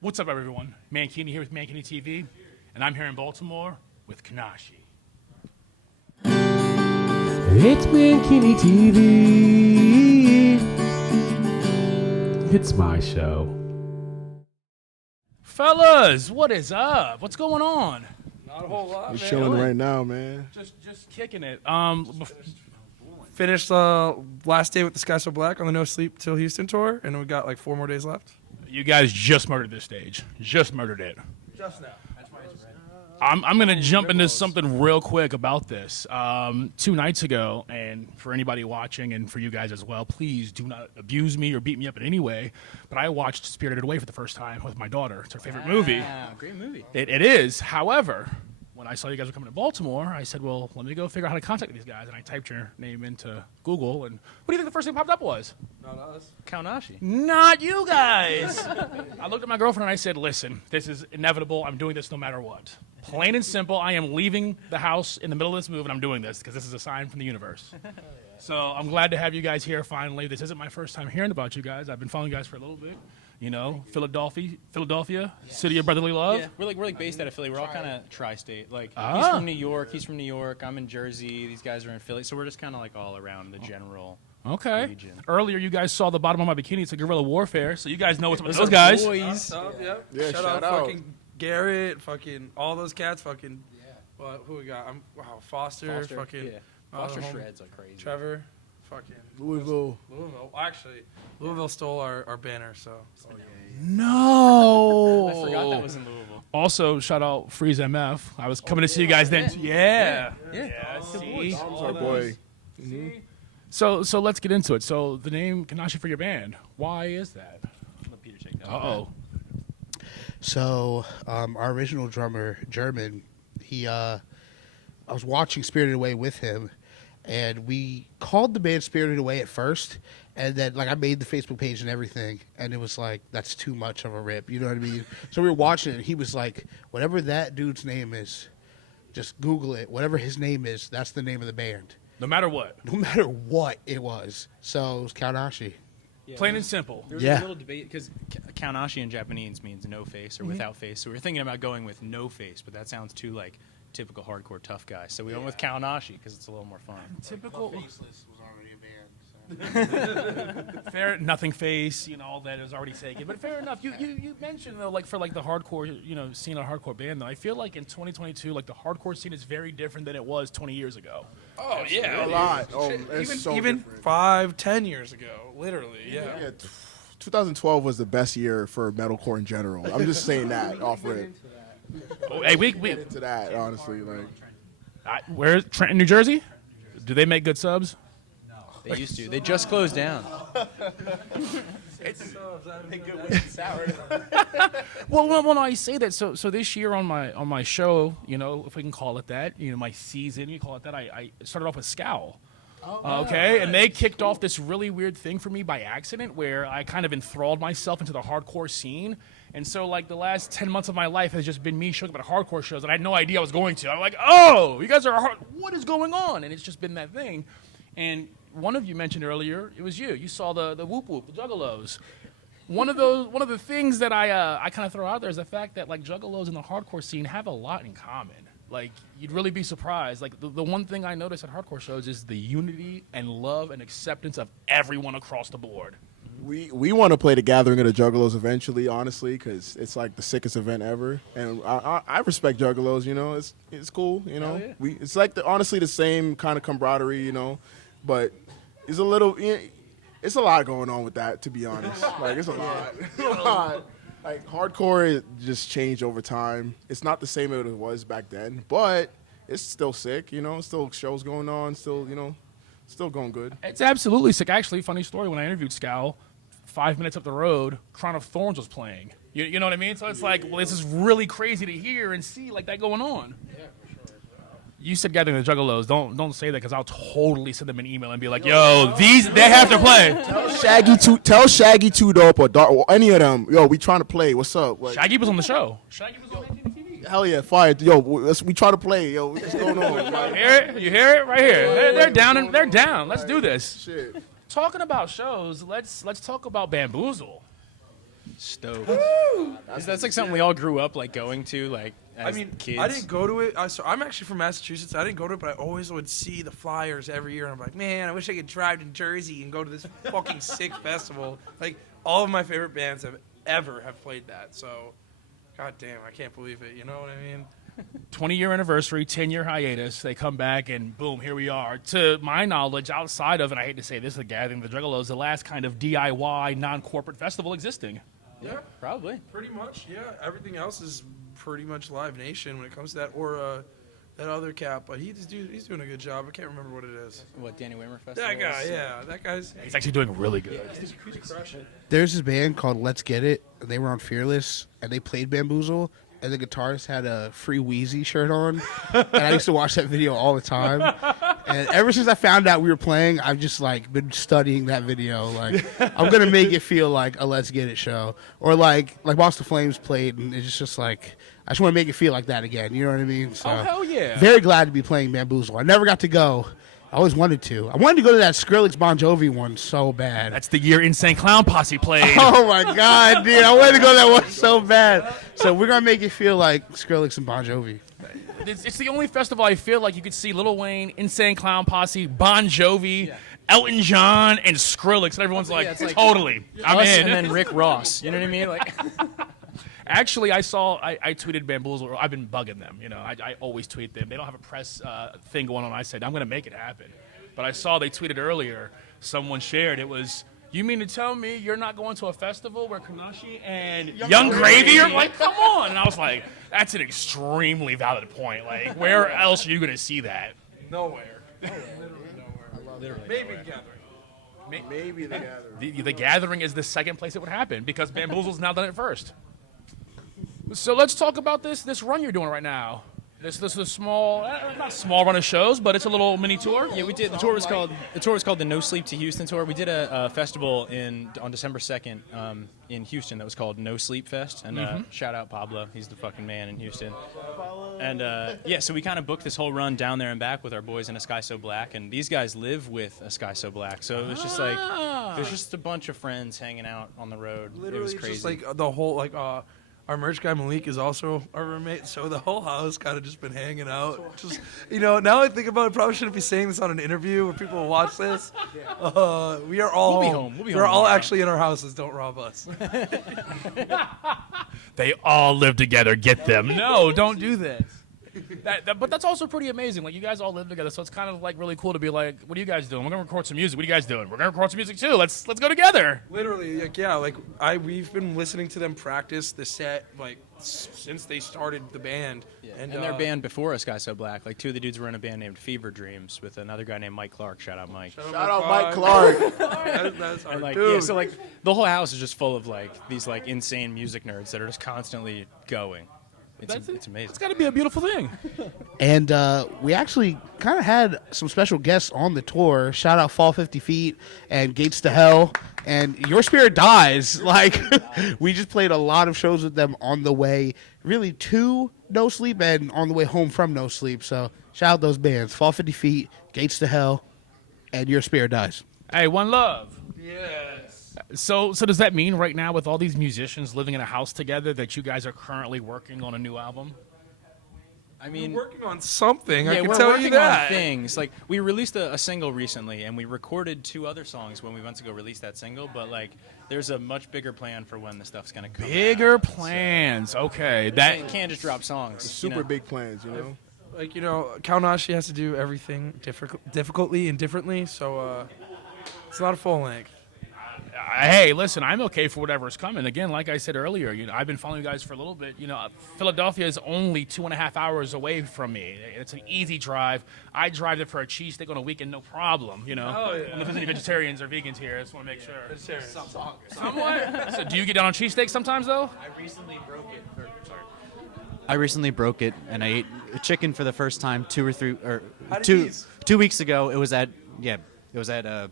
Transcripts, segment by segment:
What's up, everyone? Mankini here with Mankini TV, and I'm here in Baltimore with Kaonashi. It's Mankini TV. It's my show. Fellas, what is up? What's going on? Not a whole lot, We're man. chilling right now, man. Just kicking it. Finished last day with the Sky So Black on the No Sleep Till Houston tour, and we got like 4 more days left. You guys just murdered this stage. Just murdered it. Just now. I'm going to jump into something real quick about this. 2 nights ago, and for anybody watching and for you guys as well, please do not abuse me or beat me up in any way, but I watched Spirited Away for the first time with my daughter. It's her favorite movie. Great movie. It is. However, when I saw you guys were coming to Baltimore, I said, well, let me go figure out how to contact these guys. And I typed your name into Google, and what do you think the first thing popped up was? Not us. Kaonashi. Not you guys. I looked at my girlfriend and I said, listen, this is inevitable. I'm doing this no matter what. Plain and simple, I am leaving the house in the middle of this move, and I'm doing this because this is a sign from the universe. So I'm glad to have you guys here finally. This isn't my first time hearing about you guys. I've been following you guys for a little bit. You know, Philadelphia, city of brotherly love. Yeah, we're like based out of Philly. We're all kind of tri-state. Like Ah. he's from New York. He's from New York. I'm in Jersey. These guys are in Philly. So we're just kind of like all around the general Okay. region. Earlier, you guys saw the bottom of my bikini. It's a guerrilla warfare, so you guys know what's up with Those those are guys. boys. Yep. Yeah, shout shout out out. fucking Garrett, fucking all those cats, fucking. Well, who we got? Foster, fucking. Yeah. Foster home- shreds like crazy. Trevor, fucking. Louisville. Louisville. Actually, Louisville stole our banner, so. No. I forgot that was in Louisville. Also, shout out Freeze MF. I was coming to see you guys then. Yeah. Yeah. See? Tom's our boy. So let's get into it. So the name Kaonashi for your band. Why is that? Let Peter take that. Uh-oh. So, our original drummer, German, I was watching Spirited Away with him, and we called the band Spirited Away at first, and then, like, I made the Facebook page and everything, and it was like, that's too much of a rip, you know what I mean? So we were watching it, and he was like, whatever that dude's name is, just Google it. Whatever his name is, that's the name of the band. No matter what. No matter what it was. So, it was Kaonashi. Yeah, Plain and simple. There was Yeah. a little debate because Kaonashi in Japanese means no face or without face. So we were thinking about going with no face, but that sounds too like typical hardcore tough guy. So we went with Kaonashi because it's a little more fun. Typical. Faceless was already a band. Fair, nothing face, all that is already taken. But fair enough. You mentioned though, like for like the hardcore, scene of a hardcore band though. I feel like in 2022, like the hardcore scene is very different than it was 20 years ago. Oh yeah, A lot. Oh, it's even so even different. 5-10 years ago, literally. Yeah. Yeah, 2012 was the best year for metalcore in general. I'm just saying that off rip. Oh, hey, we Into that, honestly, like. where's Trenton, New Jersey? Do they make good subs? They used to. They just closed down. Well, no, I say that. So this year on my show, if we can call it that, my season, you call it that. I started off with Scowl. Okay, and they kicked off this really weird thing for me by accident, where I kind of enthralled myself into the hardcore scene, and so like the last 10 months of my life has just been me showing up at hardcore shows, and I had no idea I was going to. I'm like, oh, you guys are hard. What is going on? And it's just been that thing, and one of you mentioned earlier, it was you. You saw the Whoop Whoop, the Juggalos. One of the things that I kind of throw out there is the fact that like Juggalos in the hardcore scene have a lot in common. Like you'd really be surprised. Like the one thing I notice at hardcore shows is the unity and love and acceptance of everyone across the board. We want to play the Gathering of the Juggalos eventually, honestly, because it's like the sickest event ever, and I respect Juggalos. It's cool, Yeah. It's like honestly the same kind of camaraderie, but it's a little. It's a lot going on with that, to be honest. Like it's a lot. It's a lot. Like hardcore just changed over time. It's not the same as it was back then, but it's still sick. Still shows going on. Still still going good. It's absolutely sick. Actually, funny story. When I interviewed Scowl, 5 minutes up the road, Crown of Thorns was playing. You know what I mean? So it's like, well, this is really crazy to hear and see like that going on. Yeah, for sure. You said Gathering the Juggalos. Don't say that because I'll totally send them an email and be like, yo, they have to play. Tell Shaggy 2 Dope or Dark or any of them. Yo, we trying to play. What's up? Like, Shaggy was on the show. Shaggy was on Mankini TV. hell yeah, fire. Yo, we try to play. Yo, what's going on? Like, You hear it right here. They're down. They're down. Let's do this. shit. Talking about shows, let's talk about Bamboozle. Stoked. That's That's like something we all grew up like going to, like as kids. I didn't go to it. So I'm actually from Massachusetts. I didn't go to it, but I always would see the flyers every year. And I'm like, man, I wish I could drive to Jersey and go to this fucking sick festival. Like, all of my favorite bands have played that. So, god damn, I can't believe it. You know what I mean? 20-year anniversary, 10-year hiatus. They come back, and boom, here we are. To my knowledge, outside of, and I hate to say this, the Gathering of the Juggalos, the last kind of DIY, non-corporate festival existing. Yeah, Probably. pretty much. Yeah, everything else is pretty much Live Nation when it comes to that, or that other cat. But he's doing a good job. I can't remember what it is. What, Danny Wimmer Festival? That guy, yeah, that guy's. He's actually doing really good. He's crushing. There's this band called Let's Get It. And they were on Fearless, and they played Bamboozle. And the guitarist had a Free Wheezy shirt on. And I used to watch that video all the time. And ever since I found out we were playing, I've just like been studying that video. Like, I'm gonna make it feel like a Let's Get It show, or like Boston Flames played, and it's just like I just want to make it feel like that again. You know what I mean? So, Oh, hell yeah. Very glad to be playing Bamboozle. I never got to go. I always wanted to. I wanted to go to that Skrillex Bon Jovi one so bad. That's the year Insane Clown Posse played. Oh my god, dude! I wanted to go to that one so bad. So we're gonna make it feel like Skrillex and Bon Jovi. It's the only festival I feel like you could see Lil Wayne, Insane Clown Posse, Bon Jovi, Elton John, and Skrillex, and everyone's like, it's like totally, I'm Us in. and then Rick Ross. You know what I mean? Like, Actually, I tweeted Bamboozle. I've been bugging them. You know, I always tweet them. They don't have a press thing going on. I said, I'm going to make it happen. But I saw they tweeted earlier, someone shared, it was, you mean to tell me you're not going to a festival where Kaonashi and Young Gravy are like, come on. And I was like, that's an extremely valid point. Like, where else are you going to see that? Nowhere. Literally nowhere. Maybe Gathering. Maybe the Gathering. The Gathering is the second place it would happen because Bamboozle's now done it first. So let's talk about this run you're doing right now. This is a small, not small run of shows, but it's a little mini tour. yeah, we did. The tour was called the No Sleep to Houston tour. We did a festival on December 2nd in Houston that was called No Sleep Fest. And shout out Pablo, he's the fucking man in Houston. And yeah, so we kind of booked this whole run down there and back with our boys in A Sky So Black. And these guys live with A Sky So Black, so it was just like there's just a bunch of friends hanging out on the road. Literally, it was crazy. just like the whole our merch guy Malik is also our roommate, so the whole house kind of just been hanging out. Just now I think about it, probably shouldn't be saying this on an interview where people will watch this. We are all We'll be home. We'll be We're home all tomorrow. actually in our houses. Don't rob us. They all live together. Get them. No, don't do that. But that's also pretty amazing. Like, you guys all live together, so it's kind of like really cool to be like, what are you guys doing? We're gonna record some music. What are you guys doing? We're gonna record some music too. Let's go together. Literally, we've been listening to them practice the set since they started the band. And their band before A Sky So Black, like two of the dudes were in a band named Fever Dreams with another guy named Mike Clark. Shout out Mike. Shout out Mike Clark. That's our And like, dude. yeah, so like the whole house is just full of like these like insane music nerds that are just constantly going. It's amazing. It's got to be a beautiful thing. And we actually kind of had some special guests on the tour. Shout out Fall 50 Feet and Gates to Hell and Your Spirit Dies. Like, we just played a lot of shows with them on the way really to No Sleep and on the way home from No Sleep. So shout out those bands, Fall 50 Feet, Gates to Hell, and Your Spirit Dies. Hey, one love. Yes. So does that mean right now with all these musicians living in a house together that you guys are currently working on a new album? I mean, We're working on something. yeah, I can we're tell working you that. on things. Like we released a single recently, and we recorded 2 other songs when we went to go release that single. But like, there's a much bigger plan for when the stuff's gonna come. Bigger plans. Okay. That can't just drop songs. Super big plans, you know? Kaonashi has to do everything difficultly and differently, so it's not a full length. Hey, listen, I'm okay for whatever's coming. Again, like I said earlier, I've been following you guys for a little bit. Philadelphia is only 2.5 hours away from me. It's an easy drive. I drive there for a cheesesteak on a weekend, no problem. Oh, yeah. I don't know if there's any vegetarians or vegans here. I just want to make sure. Somewhat. Somewhat. So do you get down on cheesesteak sometimes, though? I recently broke it, and I ate chicken for the first time 2 weeks ago. It was at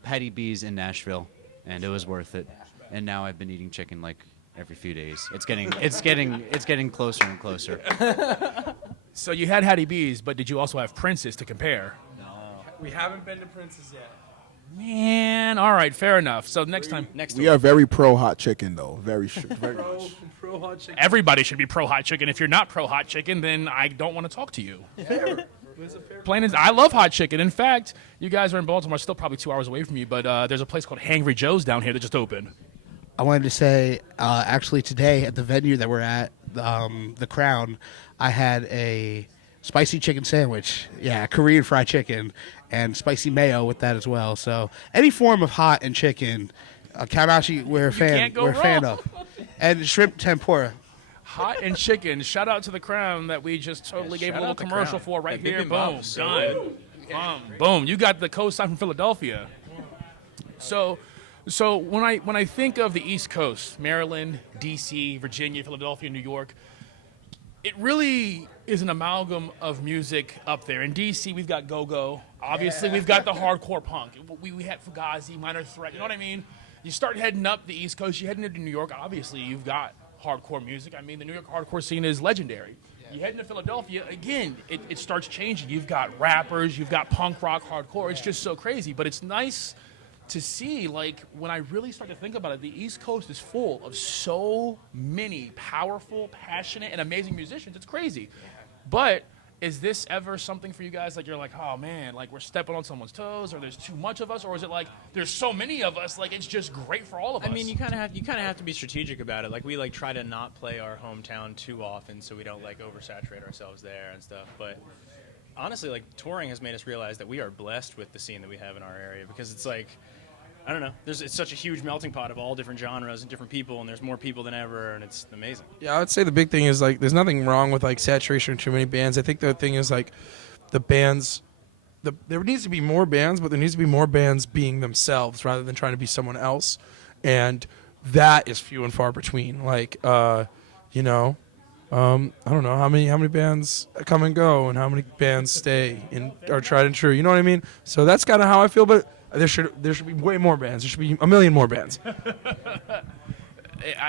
Patty B's in Nashville, and it was worth it. And now I've been eating chicken like every few days. It's getting closer and closer. So you had Hattie B's, but did you also have Prince's to compare? We haven't been to Prince's yet. Man, all right, fair enough. So next time. We are very pro hot chicken, though. Very much. Pro Pro hot chicken. Everybody should be pro hot chicken. If you're not pro hot chicken, then I don't want to talk to you. Plain as I love hot chicken. In fact, you guys are in Baltimore, still probably 2 hours away from you, but there's a place called Hangry Joe's down here that just opened. I wanted to say, actually today at the venue that we're at, the Crown, I had a spicy chicken sandwich. Yeah, Korean fried chicken and spicy mayo with that as well. So any form of hot and chicken, Kaonashi, we're a fan. can't go We're a fan wrong. of. And shrimp tempura. Hot and chicken. Shout out to the Crown that we just totally gave a shout little out the commercial Crown. for right Like, they've here. been Boom. bombed so Done. Boom. You got the co-sign from Philadelphia. So when I think of the East Coast, Maryland, D.C., Virginia, Philadelphia, New York, it really is an amalgam of music up there. In D.C., we've got go-go. Obviously, we've got the hardcore punk. We had Fugazi, Minor Threat. You know what I mean? You start heading up the East Coast, you're heading into New York. Obviously, you've got hardcore music. I mean, the New York hardcore scene is legendary. You head into Philadelphia, again, it starts changing. You've got rappers, you've got punk rock, hardcore. It's just so crazy. But it's nice to see, like, when I really start to think about it, the East Coast is full of so many powerful, passionate, and amazing musicians. It's crazy. But is this ever something for you guys, like, you're like, oh, man, like, we're stepping on someone's toes, or there's too much of us, or is it like, there's so many of us, like, it's just great for all of us? I mean, you kind of have to be strategic about it. Like, we like try to not play our hometown too often, so we don't like oversaturate ourselves there and stuff. But honestly, like, touring has made us realize that we are blessed with the scene that we have in our area, because it's like, I don't know, it's such a huge melting pot of all different genres and different people, and there's more people than ever, and it's amazing. Yeah, I would say the big thing is, like, there's nothing wrong with, like, saturation of too many bands. I think the thing is, like, the bands, there needs to be more bands, but there needs to be more bands being themselves rather than trying to be someone else. And that is few and far between. Like, I don't know how many bands come and go and how many bands stay and are tried and true. You know what I mean? So that's kind of how I feel, but there should be way more bands. There should be a million more bands.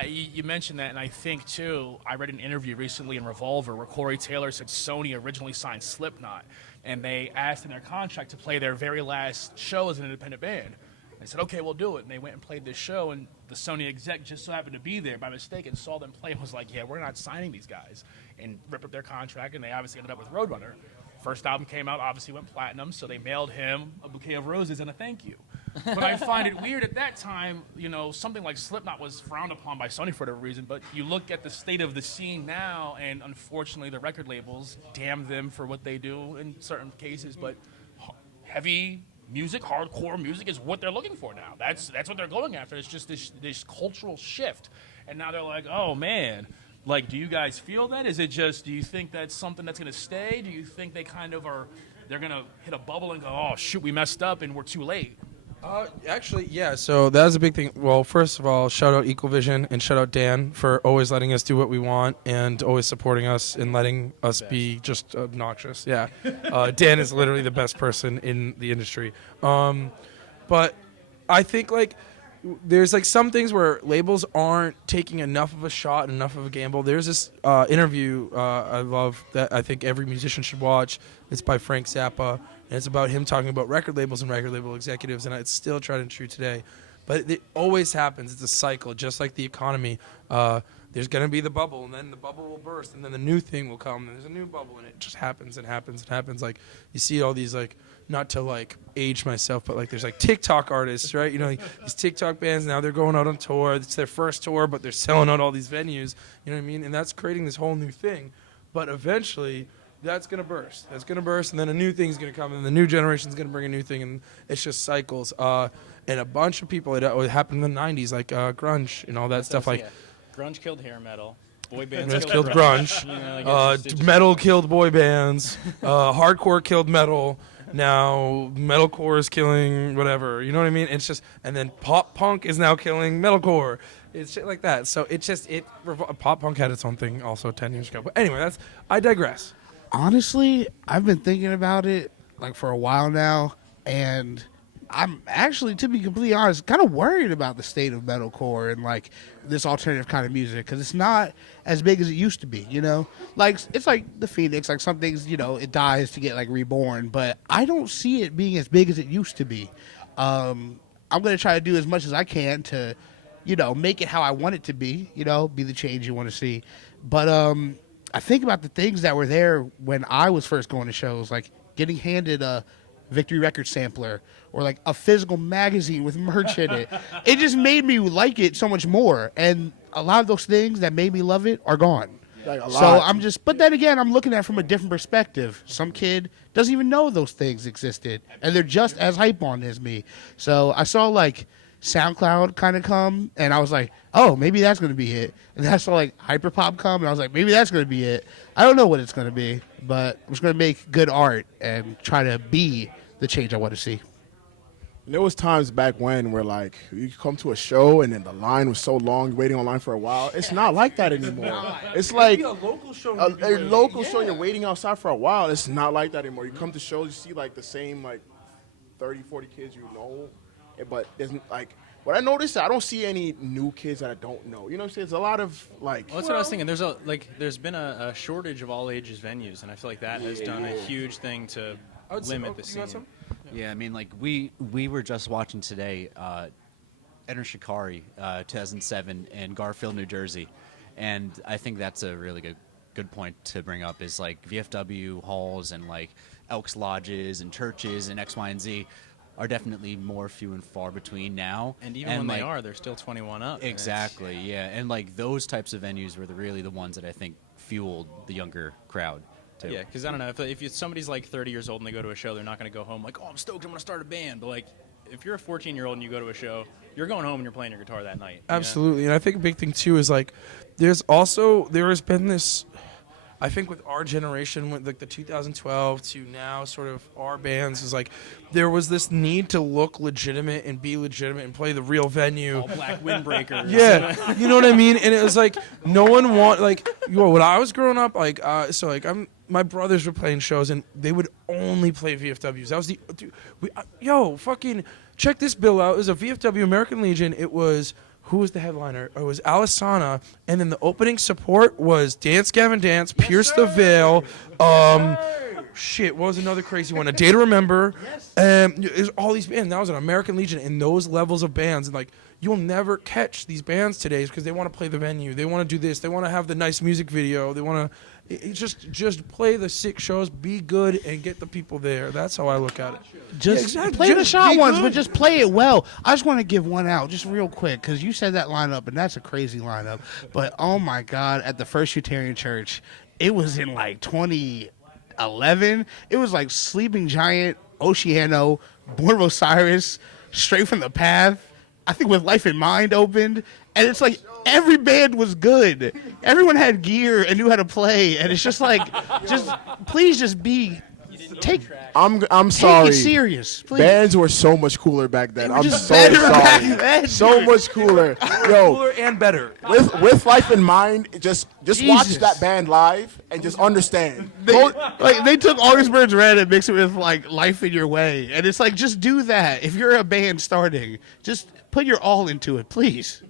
You mentioned that, and I think, too, I read an interview recently in Revolver where Corey Taylor said Sony originally signed Slipknot, and they asked in their contract to play their very last show as an independent band. They said, okay, we'll do it. And they went and played this show, and the Sony exec just so happened to be there by mistake and saw them play and was like, yeah, we're not signing these guys, and ripped up their contract, and they obviously ended up with Roadrunner. First album came out, obviously went platinum, so they mailed him a bouquet of roses and a thank you. But I find it weird at that time, something like Slipknot was frowned upon by Sony for whatever reason, but you look at the state of the scene now, and unfortunately the record labels damn them for what they do in certain cases, but heavy music, hardcore music is what they're looking for now. That's what they're going after. It's just this cultural shift. And now they're like, oh, man. Like, do you guys feel that? Is it just, do you think that's something that's going to stay? Do you think they kind of they're going to hit a bubble and go, oh, shoot, we messed up and we're too late? Actually, yeah, so that was a big thing. Well, first of all, shout out Equalvision and shout out Dan for always letting us do what we want and always supporting us and letting us be just obnoxious. Yeah. Dan is literally the best person in the industry. But I think, like, there's, like, some things where labels aren't taking enough of a shot and enough of a gamble. There's this interview I love that I think every musician should watch. It's by Frank Zappa, and it's about him talking about record labels and record label executives, and it's still tried and true today. But it always happens. It's a cycle, just like the economy. There's going to be the bubble, and then the bubble will burst, and then the new thing will come, and there's a new bubble, and it just happens and happens and happens. Like, you see all these, like, not to, like, age myself, but, like, there's, like, TikTok artists, right? Like, these TikTok bands, now they're going out on tour. It's their first tour, but they're selling out all these venues. You know what I mean? And that's creating this whole new thing. But eventually, that's going to burst. That's going to burst, and then a new thing's going to come, and the new generation's going to bring a new thing, and it's just cycles. And a bunch of people, it happened in the 90s, like grunge and all that stuff. Like, grunge killed hair metal. Boy bands killed grunge. Metal killed boy bands. Hardcore killed metal. Now metalcore is killing whatever. You know what I mean? It's just, and then pop punk is now killing metalcore. It's shit like that. So it's just pop punk had its own thing also 10 years ago. But anyway, I digress. Honestly, I've been thinking about it, like, for a while now, and I'm actually, to be completely honest, kind of worried about the state of metalcore and, like, this alternative kind of music, because it's not as big as it used to be, Like, it's like the Phoenix, like, some things, it dies to get, like, reborn, but I don't see it being as big as it used to be. I'm going to try to do as much as I can to, make it how I want it to be, be the change you want to see. But I think about the things that were there when I was first going to shows, like getting handed a Victory Records sampler or like a physical magazine with merch in it. It just made me like it so much more. And a lot of those things that made me love it are gone. Like a So lot. but then again, I'm looking at it from a different perspective. Some kid doesn't even know those things existed, and they're just as hype on as me. So I saw like SoundCloud kind of come, and I was like, oh, maybe that's going to be it. And then I saw like Hyperpop come, and I was like, maybe that's going to be it. I don't know what it's going to be, but I'm just going to make good art and try to be the change I want to see. There was times back when where like you come to a show and then the line was so long, waiting online for a while. It's not like that anymore. It's like a local show. a local show. You're waiting outside for a while. It's not like that anymore. You come to shows, you see like the same like 30, 40 kids you know, but there's like what I noticed. I don't see any new kids that I don't know. You know what I'm saying? There's a lot of like. Well, that's what I was thinking. There's been a shortage of all ages venues, and I feel like that has done a huge thing to limit the scene. Yeah, I mean, like we were just watching today, Enter Shikari, 2007 in Garfield, New Jersey, and I think that's a really good point to bring up. Is like VFW halls and like Elks lodges and churches and X, Y, and Z are definitely more few and far between now. And even when they are, they're still 21 up. Exactly, yeah, and like those types of venues were really the ones that I think fueled the younger crowd. Too. Yeah, because I don't know, if somebody's like 30 years old and they go to a show, they're not going to go home like, oh, I'm stoked, I'm going to start a band. But like, if you're a 14-year-old and you go to a show, you're going home and you're playing your guitar that night. Absolutely, and I think a big thing too is like, there has been this. I think with our generation, with like the 2012 to now, sort of our bands is like, there was this need to look legitimate and be legitimate and play the real venue. All black windbreakers. Yeah, you know what I mean. And it was like no one when I was growing up, like my brothers were playing shows and they would only play VFWs. That was fucking check this bill out. It was a VFW American Legion. It was. Who was the headliner? It was Alisana, and then the opening support was Dance Gavin Dance, Pierce the Veil, what was another crazy one? A Day to Remember, there's all these bands. That was an American Legion, and those levels of bands, and like you'll never catch these bands today because they want to play the venue, they want to do this, they want to have the nice music video, they want to just play the sick shows, be good, and get the people there. That's how I look at it. Play the shot be ones, good. but just play it well. I just want to give one out just real quick because you said that lineup, and that's a crazy lineup. But, oh, my God, at the First Unitarian Church, it was in, like, 2011. It was, like, Sleeping Giant, Oceano, Born of Osiris, Straight from the Path. I think With Life in Mind opened. And it's like every band was good. Everyone had gear and knew how to play. And it's just like, please just be, I'm sorry. Take it serious, please. Bands were so much cooler back then. I'm just so better sorry. back then. So much cooler. Yo, Cooler and better. with Life in Mind, just watch Jesus. that band live and just understand. They took August Burns Red and mixed it with like Life in Your Way. And it's like, just do that. If you're a band starting, just put your all into it, please.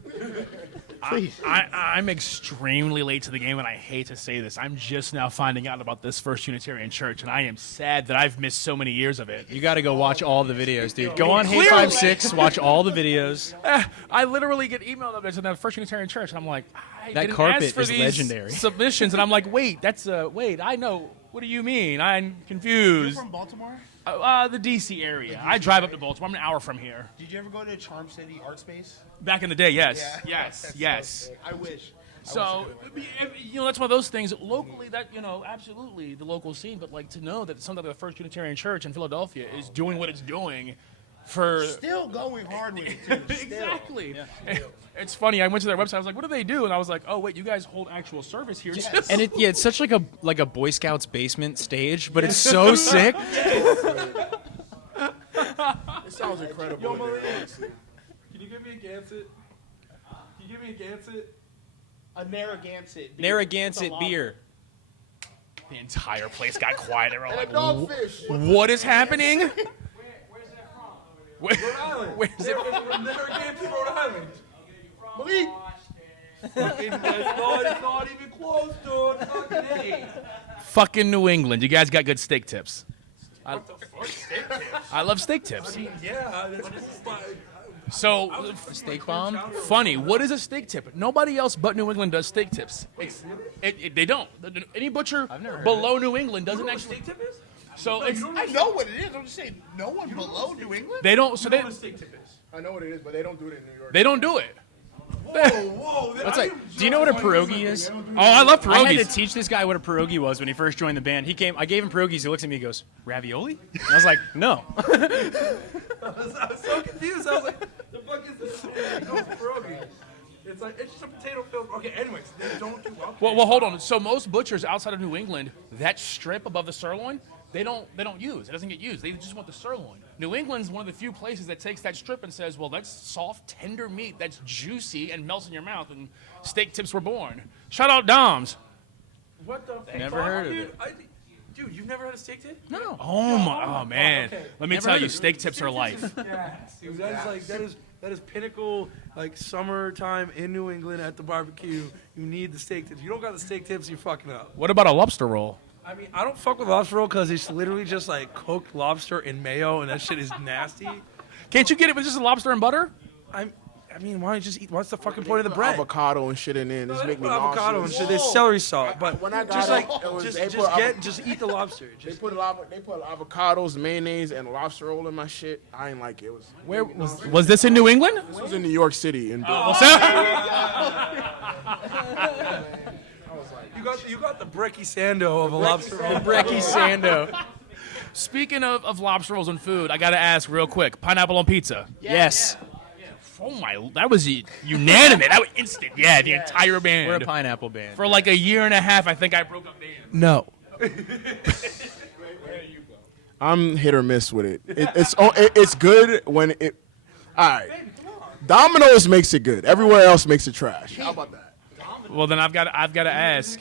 Please. I'm extremely late to the game, and I hate to say this. I'm just now finding out about this First Unitarian Church, and I am sad that I've missed so many years of it. You got to go watch all the videos, dude. Go on Hey56, watch all the videos. I literally get emailed up there to that First Unitarian Church, and I'm like, I That didn't carpet ask for is these legendary. submissions, and I'm like, wait, I know. What do you mean? I'm confused. From Baltimore? The D.C. area. I drive up to Baltimore. I'm an hour from here. Did you ever go to Charm City Art Space? Back in the day, yes. Yes. I wish. So, that's one of those things. Locally, that, absolutely the local scene, but like to know that something like the First Unitarian Church in Philadelphia is doing what it's doing for. Still going hard with it, too. Exactly. Yeah. It's funny. I went to their website. I was like, what do they do? And I was like, oh, wait, you guys hold actual service here, too. And it's such like a Boy Scouts basement stage, but it's so sick. It sounds incredible. in there, honestly. Can you give me a Gansett? A Narragansett. Narragansett beer. The entire place got quiet. They were all And a like, dogfish. what is happening? Where's that from? Where's it? From Narragansett, Rhode Island. Malik. It's not even close, dude. Fucking A. Fucking New England. You guys got good steak tips. I love steak tips. Yeah, So, Steak bomb. funny. What is a steak tip? Nobody else but New England does steak tips. They don't. Any butcher below New England doesn't actually. Steak tip is? So it's I know what it is. I'm just saying, no one below New England. they don't. So they I know what it is, but they don't do it in New York. they don't do it. What's like? Do you know what a pierogi is? Oh, I love I had to pierogies. teach this guy what a pierogi was when he first joined the band. He came. I gave him pierogies. He looks at me. He goes, "Ravioli?" And I was like, "No." I was so confused. I was like, the fuck is this? Pierogi. It's like, it's just a potato filled. Okay, anyways, they don't do Well, hold on. So most butchers outside of New England, that strip above the sirloin, they don't use. It doesn't get used. They just want the sirloin. New England's one of the few places that takes that strip and says, well, that's soft, tender meat that's juicy and melts in your mouth, and steak tips were born. Shout out Dom's. What the fuck? Never heard of dude, it. Dude, you've never had a steak tip? No. Oh man. okay. Let me tell you, steak tips are life. Yes, dude. That is like that is pinnacle. Like summertime in New England at the barbecue, you need the steak tips. You don't got the steak tips, you're fucking up. What about a lobster roll? I mean, I don't fuck with lobster roll because it's literally just like cooked lobster in mayo, and that shit is nasty. Can't you get it with just a lobster and butter? I mean, why don't you just eat? What's the fucking point of the bread? Avocado and shit in there. This They make me put avocado and nauseous. shit. There's celery salt, but When I got just it, like it was- just they put just eat the lobster. They Just, put avocados, mayonnaise, and lobster roll in my shit. I ain't like it. It was Where was this in New England? This was in New York City. In Brooklyn. you got the brekkie sando of a lobster roll. Brekkie Sando. Speaking of lobster rolls and food, I gotta ask real quick: pineapple on pizza? Yes. Oh my, that was unanimous. That was instant. Yeah, the entire band. We're a pineapple band. For like a year and a half, I think I broke up band. No. I'm hit or miss with it. It's good when it. All right. Domino's makes it good. Everywhere else makes it trash. How about that? Well, then I've got to ask: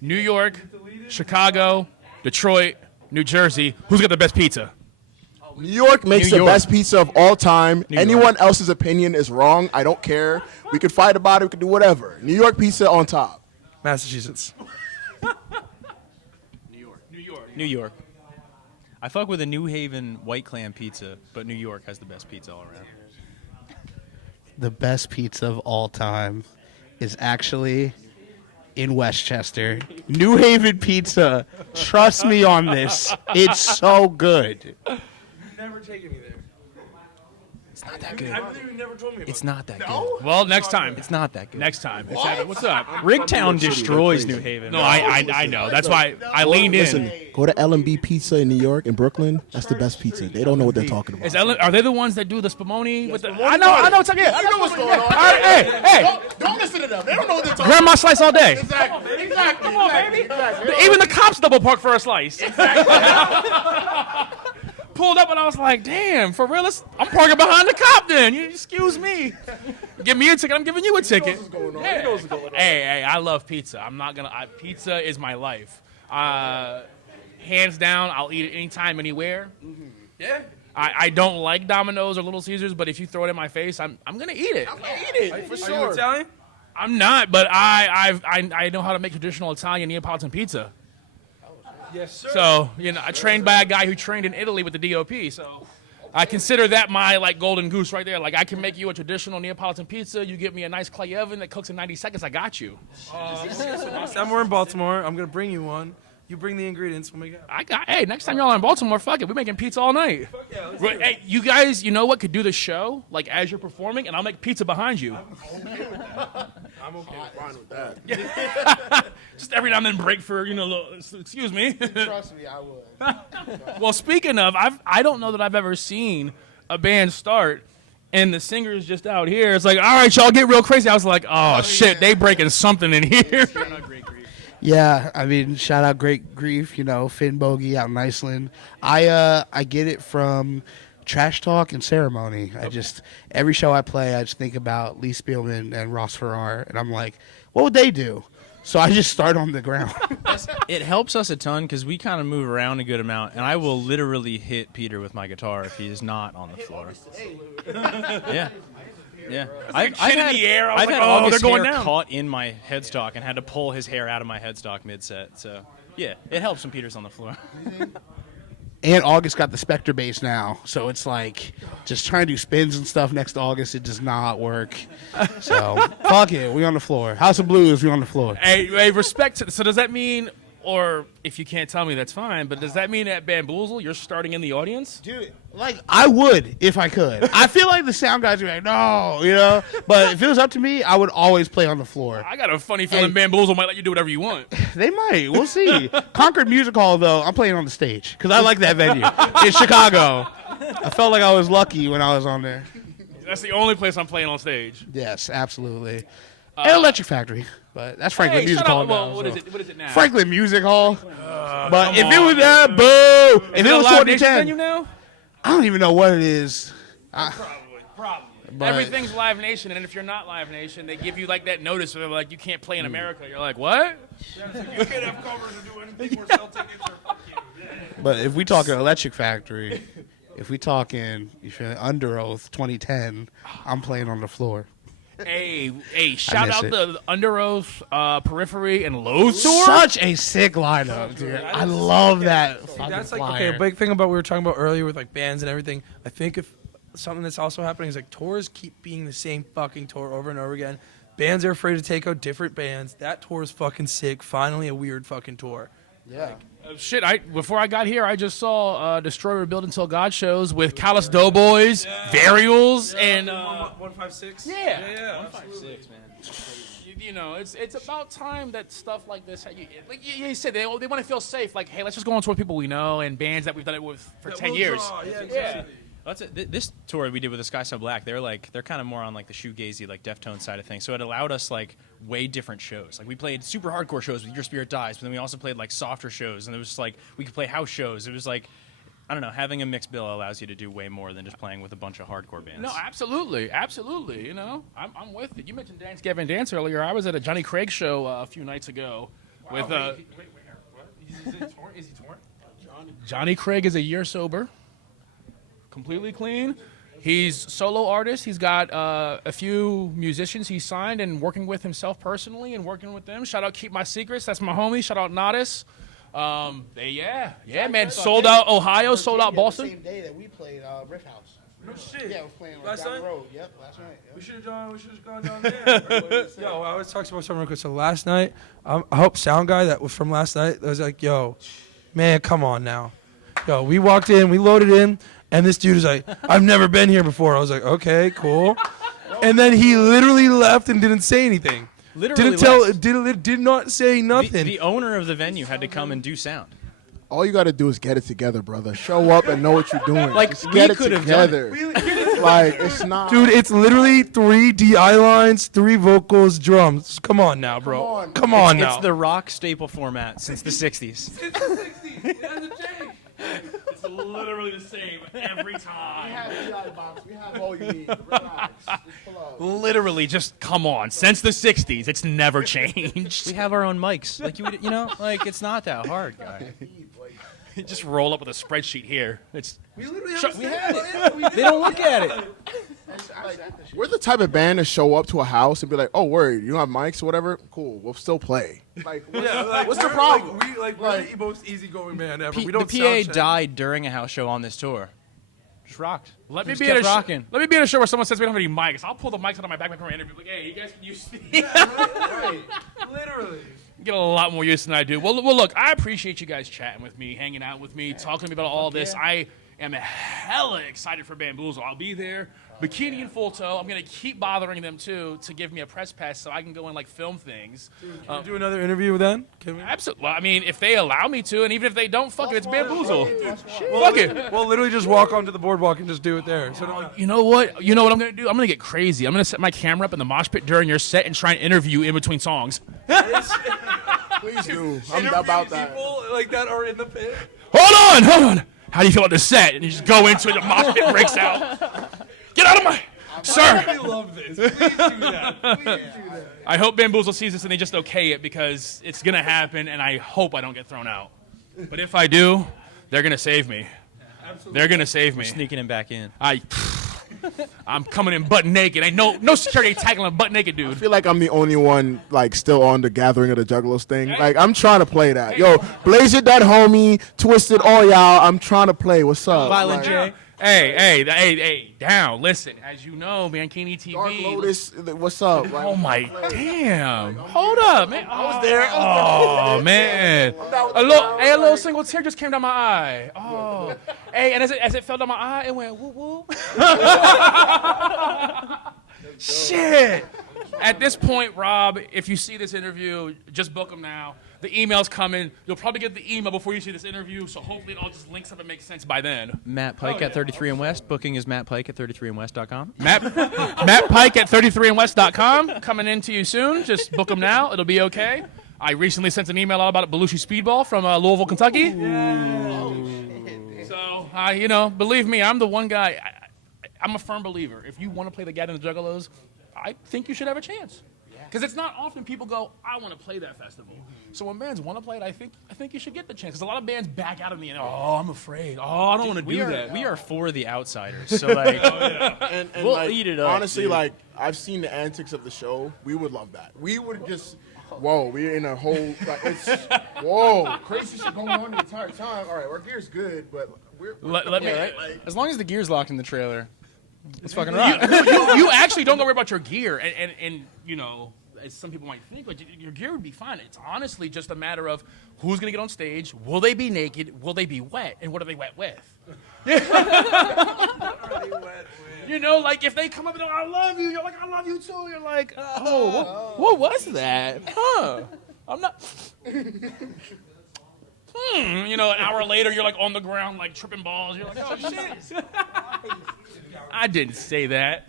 New York, Chicago, Detroit, New Jersey. Who's got the best pizza? New York makes New the York. best pizza of all time. York. Anyone else's opinion is wrong. I don't care. We could fight about it. We could do whatever. New York pizza on top. Massachusetts. New York. I fuck with a New Haven White Clam pizza, but New York has the best pizza all around. The best pizza of all time is actually in Westchester. New Haven Pizza. Trust me on this. It's so good. You've never taken me there. It's not that good. I believe you never told me about It's not that good. Well, next time. It's not that good. Next time. What's up? Rigtown destroys New Haven. No, I know. That's why I leaned in. Go to L&B Pizza in New York and Brooklyn. That's the best pizza. They don't know what they're talking about. Are they the ones that do the spumoni with the? I know. It's like yeah. You know what's going on. All right, hey, Don't listen to them. They don't know what they're talking grandma slice all day. Exactly. Come on, baby. Even the cops double park for a slice. Pulled up and I was like, damn, for real? I'm parking behind the cop then. You excuse me. Give me a ticket. I'm giving you a ticket. Hey, I love pizza. I'm not gonna. Pizza is my life. Hands down, I'll eat it anytime, anywhere. Yeah. I don't like Domino's or Little Caesars, but if you throw it in my face, I'm gonna eat it. For Are you sure. Italian? I'm not, but I know how to make traditional Italian Neapolitan pizza. Yes, sir. So, I trained by a guy who trained in Italy with the DOP. So, I consider that my golden goose right there. Like, I can make you a traditional Neapolitan pizza. You get me a nice clay oven that cooks in 90 seconds. I got you. Next time we're in Baltimore, I'm gonna bring you one. You bring the ingredients. We'll make it. Hey, next time y'all in Baltimore, fuck it. We're making pizza all night. Yeah, let's Right, hey, you guys, you know what could do the show? Like, as you're performing, and I'll make pizza behind you. I'm okay. Fine with that. Just every now and then break for, excuse me. Trust me, I would. Well, speaking of, I don't know that I've ever seen a band start and the singer's just out here. It's like, all right, y'all get real crazy. I was like, oh shit, they breaking something in here. Yeah, I mean, shout out Great Grief, Finn Bogey out in Iceland. I get it from Trash Talk and Ceremony. Every show I play, I just think about Lee Spielman and Ross Farrar, and I'm like, what would they do? So I just start on the ground. It helps us a ton because we kind of move around a good amount, and I will literally hit Peter with my guitar if he is not on the floor. Yeah. Yeah. I've chin in the air. I was I've like, had oh, August's they're going hair down. caught in my headstock and had to pull his hair out of my headstock mid-set. So, yeah, it helps when Peter's on the floor. And August got the Spectre bass now, so it's like just trying to do spins and stuff next to August. It does not work. So fuck it, we on the floor. House of Blues, we on the floor. Hey, respect. So does that mean, or if you can't tell me, that's fine. But does that mean at Bamboozle you're starting in the audience? Dude, like I would if I could. I feel like the sound guys are like, no, But if it was up to me, I would always play on the floor. I got a funny feeling Bamboozle might let you do whatever you want. They might. We'll see. Concord Music Hall, though, I'm playing on the stage because I like that venue. In Chicago. I felt like I was lucky when I was on there. That's the only place I'm playing on stage. Yes, absolutely. And Electric Factory. But that's Franklin Music Hall now. What is it now? Franklin Music Hall. But if it was that, boo! If it was Live Nation 2010, venue now? I don't even know what it is. Probably. But- Everything's Live Nation, and if you're not Live Nation, they give you like that notice where they're like, you can't play in America. You're like, what? You can't have covers or do anything or sell tickets or fuck you. But if we talking Electric Factory, if we talking Under Oath 2010, I'm playing on the floor. Hey, shout miss out it. the Under Oath, Periphery, and Lowe's tour. Such a sick lineup, dude. I love that. That's like flyer. okay. A big thing about what we were talking about earlier with like bands and everything. I think if something that's also happening is like tours keep being the same fucking tour over and over again. Bands are afraid to take out different bands. That tour is fucking sick. Finally, a weird fucking tour. Yeah. Shit, before I got here, I just saw Destroy, Rebuild Until God shows with Callous Doughboys, Varials, and 156. Yeah. 156, man. you know, it's about time that stuff like this. Like you said, they want to feel safe. Like, hey, let's just go on tour with people we know and bands that we've done it with for 10 years. Yeah, exactly. That's it. This tour we did with the Sky So Black, they're kind of more on like the shoegazy, like Deftones side of things. So it allowed us like way different shows. Like we played super hardcore shows with Your Spirit Dies, but then we also played like softer shows, and it was just like we could play house shows. It was like, I don't know, having a mixed bill allows you to do way more than just playing with a bunch of hardcore bands. No, absolutely. You know, I'm with it. You mentioned Dance Gavin Dance earlier. I was at a Johnny Craig show a few nights ago with. Wait, is he torn? Johnny Craig is a year sober. Completely clean. He's solo artist. He's got a few musicians he's signed and working with himself personally and working with them. Shout out Keep My Secrets. That's my homie. Shout out Nodis. Man. Sold out Ohio. Sold out Boston. The same day that we played Riff House. No shit. Yeah, we're playing like Last down night? the road. Yep, last night. Yep. We should have gone down there. Yo, I was talking about something real quick. So last night, I hope sound guy that was from last night was like, yo, man, come on now. Yo, we walked in, we loaded in, and this dude is like, I've never been here before. I was like, okay, cool. And then he literally left and didn't say anything. Literally Did not say nothing. The owner of the venue had to come and do sound. All you got to do is get it together, brother. Show up and know what you're doing. Like, Just we get it could have done together. Like, it's not. Dude, it's literally 3 DI lines, 3 vocals, drums. Come on now, bro. Come on now. It's the rock staple format since the 60s. It's literally the same every time. We have the DI box. We have all you need. Relax. Just pull out. Literally, just come on. Since the 60s, it's never changed. We have our own mics. Like you know, like it's not that hard, guy. Just roll up with a spreadsheet here. It's We literally we have it. They don't look at it. We're the type of band to show up to a house and be like, "Oh, word, you don't have mics or whatever. Cool, we'll still play." Like, what's the problem? We're the most easygoing band ever. We The don't PA sound check. died during a house show on this tour. Just rocked. let me Just be at kept a rocking. let me be at a show where someone says we don't have any mics. I'll pull the mics out of my backpack for my interview. Like, hey, you guys can use these. Right. Literally. Get a lot more use than I do. Well, look, I appreciate you guys chatting with me, hanging out with me, talking to me about all this. I am hella excited for Bamboozle. I'll be there. Bikini and Full Toe. I'm going to keep bothering them, too, to give me a press pass so I can go and, like, film things. Can we do another interview then? Can we? Absolutely. Well, I mean, if they allow me to, and even if they don't, fuck it, it's Bamboozle. Fuck it. We'll literally just walk onto the boardwalk and just do it there. So don't, You know what? You know what I'm going to do? I'm going to get crazy. I'm going to set my camera up in the mosh pit during your set and try and interview you in between songs. Please do. I'm about that. people like that are in the pit. Hold on. How do you feel about the set? And you just go into it, the mosh pit breaks out. Get out of my... Sir, I love this. Please do that. Please do that. I hope Bamboozle sees this and they just okay it because it's going to happen and I hope I don't get thrown out. But if I do, they're going to save me. They're going to save me. Sneaking him back in. I'm coming in butt naked. Ain't no security tackling a butt naked I dude. feel like I'm the only one like still on the Gathering of the Juggalos thing. Like I'm trying to play that. Yo, Blaze It That Homie, Twisted, all y'all. I'm trying to play. What's up? Violent Like, J. Hey, down. Listen, as you know, Mankini TV. Dark Lotus, what's up? Like, Oh my damn! Hold up, man. I was there. Oh man! A little single tear just came down my eye. Oh, hey, and as it fell down my eye, it went whoop whoop. Shit. At this point, Rob, if you see this interview, just book them now. The email's coming. You'll probably get the email before you see this interview, so hopefully it all just links up and makes sense by then. Matt Pike at 33 and West. Booking is Matt Pike at 33andwest.com. Matt Pike at 33andwest.com. Coming in to you soon. Just book them now. It'll be okay. I recently sent an email out about Belushi Speedball from Louisville, Kentucky. So, believe me, I'm the one guy. I'm a firm believer. If you want to play the Gathering of the Juggalos, I think you should have a chance. Because it's not often people go, I want to play that festival. So when bands want to play it, I think you should get the chance. Because a lot of bands back out in the end. Oh, I'm afraid. Oh, I don't want to do that. We are for the outsiders. So like, and we'll like, eat it up. honestly, dude. like I've seen the antics of the show. We would love that. We would just, whoa, we're in a whole, like, it's, whoa, crazy shit going on the entire time. All right, our gear's good, but we're Let me. as long as the gear's locked in the trailer, it's fucking rock. You actually don't worry about your gear, and as some people might think, like your gear would be fine. It's honestly just a matter of who's gonna get on stage. Will they be naked? Will they be wet? And what are they wet with? Like if they come up and they're like, I love you, you're like, I love you too. You're like, oh, what was that? Huh? I'm not. An hour later, you're like on the ground, like tripping balls. You're like, oh shit. I didn't say that.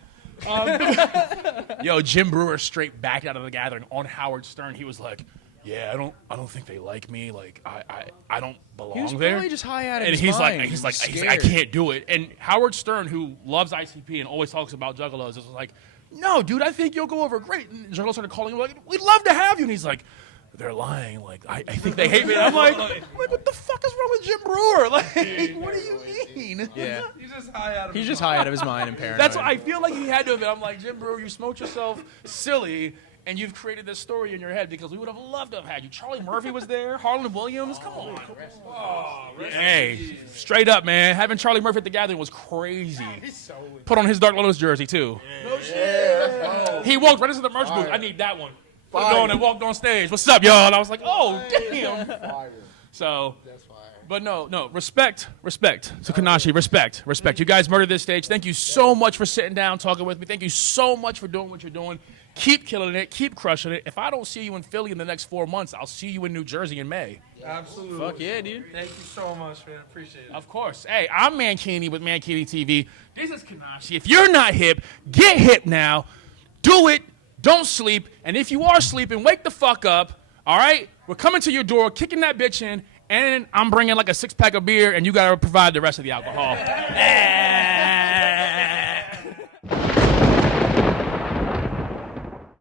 Jim Brewer straight back out of the Gathering on Howard Stern. He was like, "Yeah, I don't think they like me. Like, I don't belong He was there." probably just high out of and his he's mind. like, he's like, I Scared. can't do it. And Howard Stern, who loves ICP and always talks about Juggalos, is like, "No, dude, I think you'll go over great." And Juggalos started calling him like, "We'd love to have you." And he's like, they're lying. Like, I think they hate me. And I'm like, what the fuck is wrong with Jim Brewer? Like, what do you mean? Yeah. He's just high out of He's his just mind. high out of his mind and paranoid. That's what I feel like he had to have been. I'm like, Jim Brewer, you smoked yourself silly, and you've created this story in your head because we would have loved to have had you. Charlie Murphy was there. Harlan Williams. Come on. Hey, straight up, man. Having Charlie Murphy at the Gathering was crazy. Put on his Dark Lotus jersey, too. He walked right into the merch booth. I need that one. Put it on and walked on stage. What's up, y'all? And I was like, oh, damn. So, but no, respect to Kaonashi, respect. You guys murdered this stage. Thank you so much for sitting down, talking with me. Thank you so much for doing what you're doing. Keep killing it. Keep crushing it. If I don't see you in Philly in the next 4 months, I'll see you in New Jersey in May. Absolutely. Fuck yeah, dude. Thank you so much, man. Appreciate it. Of course. Hey, I'm Mankini with Mankini TV. This is Kaonashi. If you're not hip, get hip now. Do it. Don't sleep. And if you are sleeping, wake the fuck up. All right? We're coming to your door, kicking that bitch in, and I'm bringing like a 6-pack of beer, and you got to provide the rest of the alcohol.